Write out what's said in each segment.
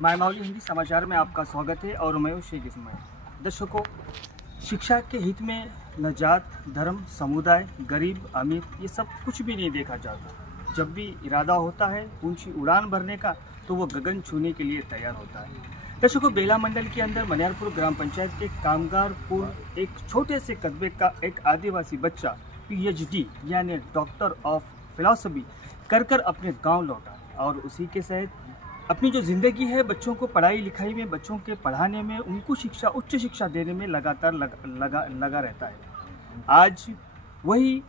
मायमावली हिंदी समाचार में आपका स्वागत है और मैं हूं शेख इस्माइल। दर्शकों, शिक्षा के हित में न जात, धर्म, समुदाय, गरीब, अमीर ये सब कुछ भी नहीं देखा जाता। जब भी इरादा होता है ऊंची उड़ान भरने का तो वो गगन छूने के लिए तैयार होता है। दर्शकों, बेला मंडल के अंदर मनियारपुर ग्राम पंचायत के कामगारपुर एक छोटे से कस्बे का एक आदिवासी बच्चा PhD यानी डॉक्टर ऑफ फिलॉसफी कर अपने गांव लौटा और उसी के साथ अपनी जो ज़िंदगी है बच्चों को पढ़ाई लिखाई में, बच्चों के पढ़ाने में, उनको शिक्षा, उच्च शिक्षा देने में लगातार लगा रहता है। आज वही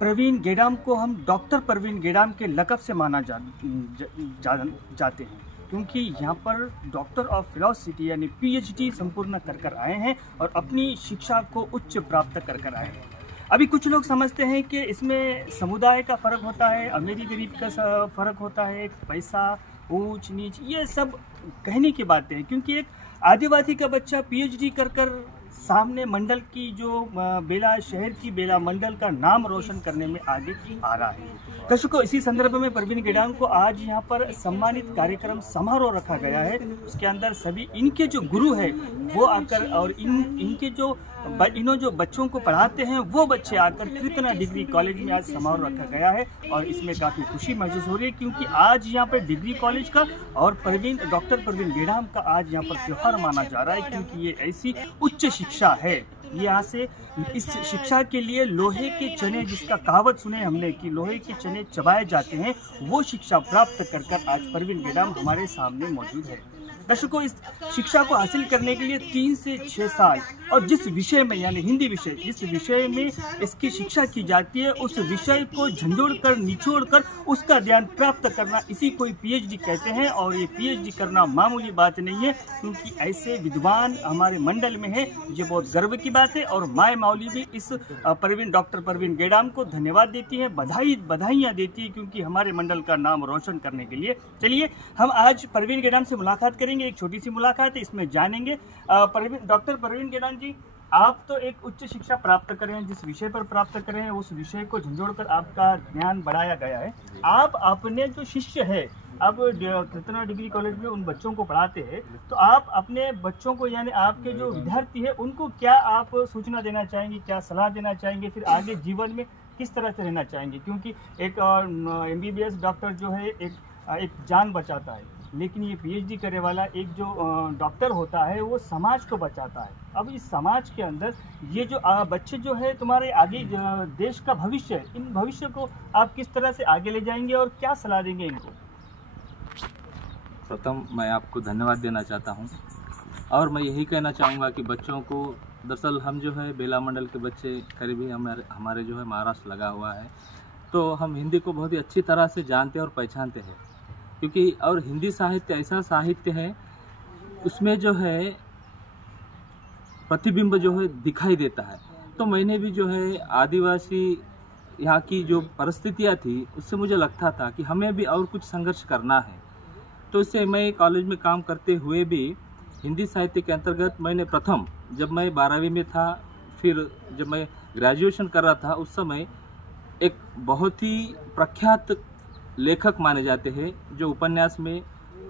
प्रवीण गेडाम को हम डॉक्टर प्रवीण गेडाम के लक़ब से माना जाते हैं, क्योंकि यहाँ पर डॉक्टर ऑफ फिलॉसफी यानी PhD संपूर्ण कर आए हैं और अपनी शिक्षा को उच्च प्राप्त कर आए हैं। अभी कुछ लोग समझते हैं कि इसमें समुदाय का फ़र्क होता है, अमीरी गरीब का फ़र्क होता है, पैसा, ऊंच नीच, ये सब कहने की बातें हैं, क्योंकि एक आदिवासी का बच्चा PhD कर सामने मंडल की जो बेला शहर की बेला मंडल का नाम रोशन करने में आगे आ रहा है। दर्शकों, इसी संदर्भ में प्रवीण गेडाम को आज यहाँ पर सम्मानित कार्यक्रम समारोह रखा गया है। उसके अंदर सभी इनके जो गुरु हैं वो आकर और इनके जो बच्चों को पढ़ाते हैं वो बच्चे आकर कृतना डिग्री कॉलेज में आज समारोह रखा गया है और इसमें काफ़ी खुशी महसूस हो रही है, क्योंकि आज यहाँ पर डिग्री कॉलेज का और डॉक्टर प्रवीण गेडाम का आज यहाँ पर त्योहार माना जा रहा है, क्योंकि ये ऐसी उच्च शिक्षा है। यहाँ से इस शिक्षा के लिए लोहे के चने, जिसका कहावत सुने हमने कि लोहे के चने चबाए जाते हैं, वो शिक्षा प्राप्त कर आज प्रवीण गेडाम हमारे सामने मौजूद है। दर्शकों, इस शिक्षा को हासिल करने के लिए 3 से 6 साल और जिस विषय में यानी हिंदी विषय, जिस विषय में इसकी शिक्षा की जाती है उस विषय को झंझोड़ कर, निचोड़ कर उसका ज्ञान प्राप्त करना, इसी को PhD कहते हैं। और ये PhD करना मामूली बात नहीं है, क्योंकि ऐसे विद्वान हमारे मंडल में है, ये बहुत गर्व की बात है। और मायमावली भी इस डॉक्टर प्रवीण गेडाम को धन्यवाद देती है, बधाइयाँ देती है, क्योंकि हमारे मंडल का नाम रोशन करने के लिए। चलिए हम आज प्रवीण गेडाम से मुलाकात करेंगे, एक छोटी सी मुलाकात है, इसमें जानेंगे। डॉक्टर प्रवीण गेडाम जी, आप तो एक उच्च शिक्षा प्राप्त कर रहे हैं, जिस विषय पर प्राप्त कर रहे हैं उस विषय को झंझोड़कर आपका ज्ञान बढ़ाया गया है। आप अपने जो शिष्य है, अब कृतना डिग्री कॉलेज में उन बच्चों को पढ़ाते हैं, तो आप अपने बच्चों को यानी आपके जो विद्यार्थी है उनको क्या आप सूचना देना चाहेंगे, क्या सलाह देना चाहेंगे, फिर आगे जीवन में किस तरह से रहना चाहेंगे? क्योंकि एक MBBS डॉक्टर जो है एक जान बचाता है, लेकिन ये PhD करने वाला एक जो डॉक्टर होता है वो समाज को बचाता है। अब इस समाज के अंदर ये जो बच्चे जो है तुम्हारे आगे देश का भविष्य है, इन भविष्य को आप किस तरह से आगे ले जाएंगे और क्या सलाह देंगे इनको? प्रथम मैं आपको धन्यवाद देना चाहता हूं और मैं यही कहना चाहूँगा कि बच्चों को, दरअसल हम जो है बेला मंडल के बच्चे करीबी हमारे जो है महाराष्ट्र लगा हुआ है, तो हम हिंदी को बहुत ही अच्छी तरह से जानते और पहचानते हैं, क्योंकि और हिंदी साहित्य ऐसा साहित्य है उसमें जो है प्रतिबिंब जो है दिखाई देता है। तो मैंने भी जो है आदिवासी यहाँ की जो परिस्थितियाँ थी उससे मुझे लगता था कि हमें भी और कुछ संघर्ष करना है। तो इससे मैं कॉलेज में काम करते हुए भी हिंदी साहित्य के अंतर्गत मैंने प्रथम, जब मैं 12वीं में था, फिर जब मैं ग्रेजुएशन कर रहा था, उस समय एक बहुत ही प्रख्यात लेखक माने जाते हैं जो उपन्यास में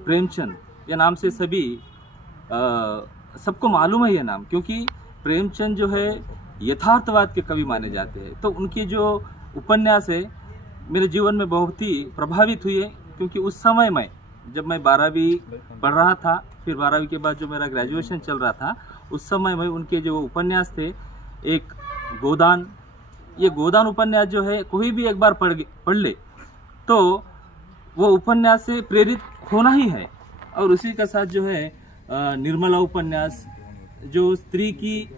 प्रेमचंद या नाम से सभी सबको मालूम है ये नाम, क्योंकि प्रेमचंद जो है यथार्थवाद के कवि माने जाते हैं। तो उनकी जो उपन्यास है मेरे जीवन में बहुत ही प्रभावित हुई है, क्योंकि उस समय में जब मैं 12वीं पढ़ रहा था, फिर 12वीं के बाद जो मेरा ग्रेजुएशन चल रहा था, उस समय में उनके जो उपन्यास थे, एक गोदान, ये गोदान उपन्यास जो है कोई भी एक बार पढ़ ले तो वो उपन्यास से प्रेरित होना ही है। और उसी के साथ जो है निर्मला उपन्यास, जो स्त्री की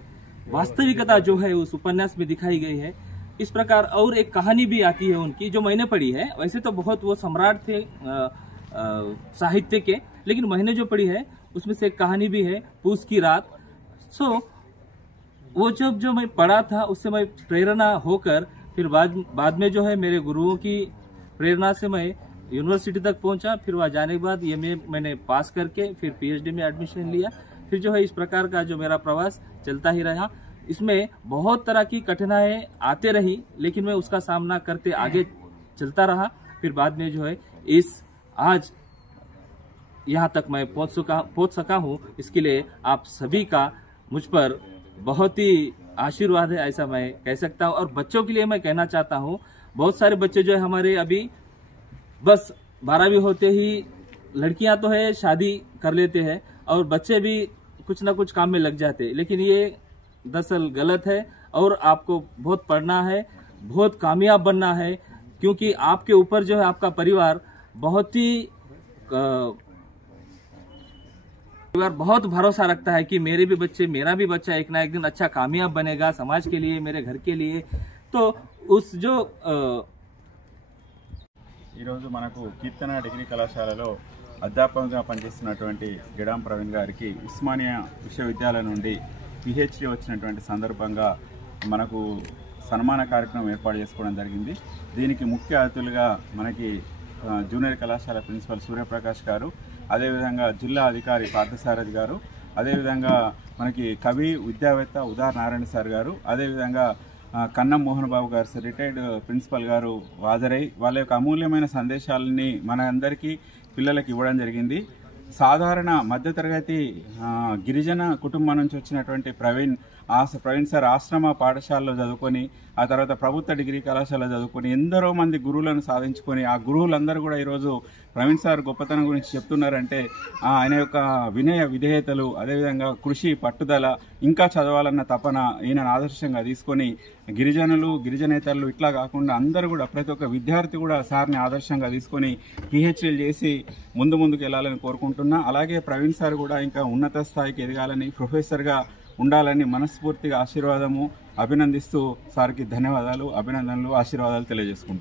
वास्तविकता जो है उस उपन्यास में दिखाई गई है। इस प्रकार और एक कहानी भी आती है उनकी जो मैंने पढ़ी है। वैसे तो बहुत वो सम्राट थे साहित्य के, लेकिन मैंने जो पढ़ी है उसमें से एक कहानी भी है, पूस की रात। वो जो मैं पढ़ा था उससे मैं प्रेरणा होकर फिर बाद में जो है मेरे गुरुओं की प्रेरणा से मैं यूनिवर्सिटी तक पहुंचा। फिर वहाँ जाने के बाद मैंने पास करके फिर PhD में एडमिशन लिया। फिर जो है इस प्रकार का जो मेरा प्रवास चलता ही रहा। इसमें बहुत तरह की कठिनाइयाँ आते रही, लेकिन मैं उसका सामना करते आगे चलता रहा। फिर बाद में जो है आज यहाँ तक मैं पहुँच सका हूँ, इसके लिए आप सभी का मुझ पर बहुत ही आशीर्वाद है, ऐसा मैं कह सकता हूँ। और बच्चों के लिए मैं कहना चाहता हूँ, बहुत सारे बच्चे जो है हमारे अभी बस 12वीं होते ही, लड़कियां तो है शादी कर लेते हैं और बच्चे भी कुछ ना कुछ काम में लग जाते हैं, लेकिन ये दरअसल गलत है। और आपको बहुत पढ़ना है, बहुत कामयाब बनना है, क्योंकि आपके ऊपर जो है आपका परिवार बहुत भरोसा रखता है कि मेरा भी बच्चा एक ना एक दिन अच्छा कामयाब बनेगा, समाज के लिए, मेरे घर के लिए। तो उस जो ఈరోజు మనకు కీర్తన డిగ్రీ కళాశాలలో అధ్యాపకంగా పనిచేస్తున్నటువంటి గిడాం ప్రవీణ్ గారికి ఉస్మానియా విశ్వవిద్యాలయం నుండి పిహెచ్డి వచ్చినటువంటి సందర్భంగా మనకు సన్మాన కార్యక్రమం ఏర్పాటు చేసుకోవడం జరిగింది। దీనికి ముఖ్య అతిథులుగా మనకి జూనియర్ కళాశాల ప్రిన్సిపల్ సూర్యప్రకాష్ గారు, అదేవిధంగా జిల్లా అధికారి పార్థసారథి గారు, అదేవిధంగా మనకి కవి విద్యావేత్త ఉదార్ నారాయణ సార్ గారు, అదేవిధంగా కన్నం మోహన్ బాబు గారు రిటైర్డ్ ప్రిన్సిపల్ గారు హాజరై వాళ్ళ యొక్క అమూల్యమైన సందేశాలని మన అందరికీ పిల్లలకు ఇవ్వడం జరిగింది। సాధారణ మధ్యతరగతి గిరిజన కుటుంబం నుంచి వచ్చినటువంటి ప్రవీణ్ సార్ ఆశ్రమ పాఠశాలలో చదువుకొని ఆ తర్వాత ప్రభుత్వ డిగ్రీ కళాశాలలో చదువుకొని ఎందరో మంది గురువులను సాధించుకొని ఆ గురువులందరూ కూడా ఈరోజు ప్రవీణ్ సార్ గొప్పతనం గురించి చెప్తున్నారంటే ఆయన యొక్క వినయ విధేయతలు, అదేవిధంగా కృషి, పట్టుదల, ఇంకా చదవాలన్న తపన ఈయనను ఆదర్శంగా తీసుకొని గిరిజనులు, గిరిజనేతరులు ఇట్లా కాకుండా అందరూ కూడా ప్రతి ఒక్క విద్యార్థి కూడా సార్ని ఆదర్శంగా తీసుకొని పిహెచ్డీలు చేసి ముందుకు వెళ్ళాలని కోరుకుంటున్నా। అలాగే ప్రవీణ్ సార్ కూడా ఇంకా ఉన్నత స్థాయికి ఎదగాలని, ప్రొఫెసర్గా ఉండాలని మనస్ఫూర్తిగా అభినందిస్తూ సార్కి ధన్యవాదాలు, అభినందనలు, ఆశీర్వాదాలు తెలియజేసుకుంటున్నాను।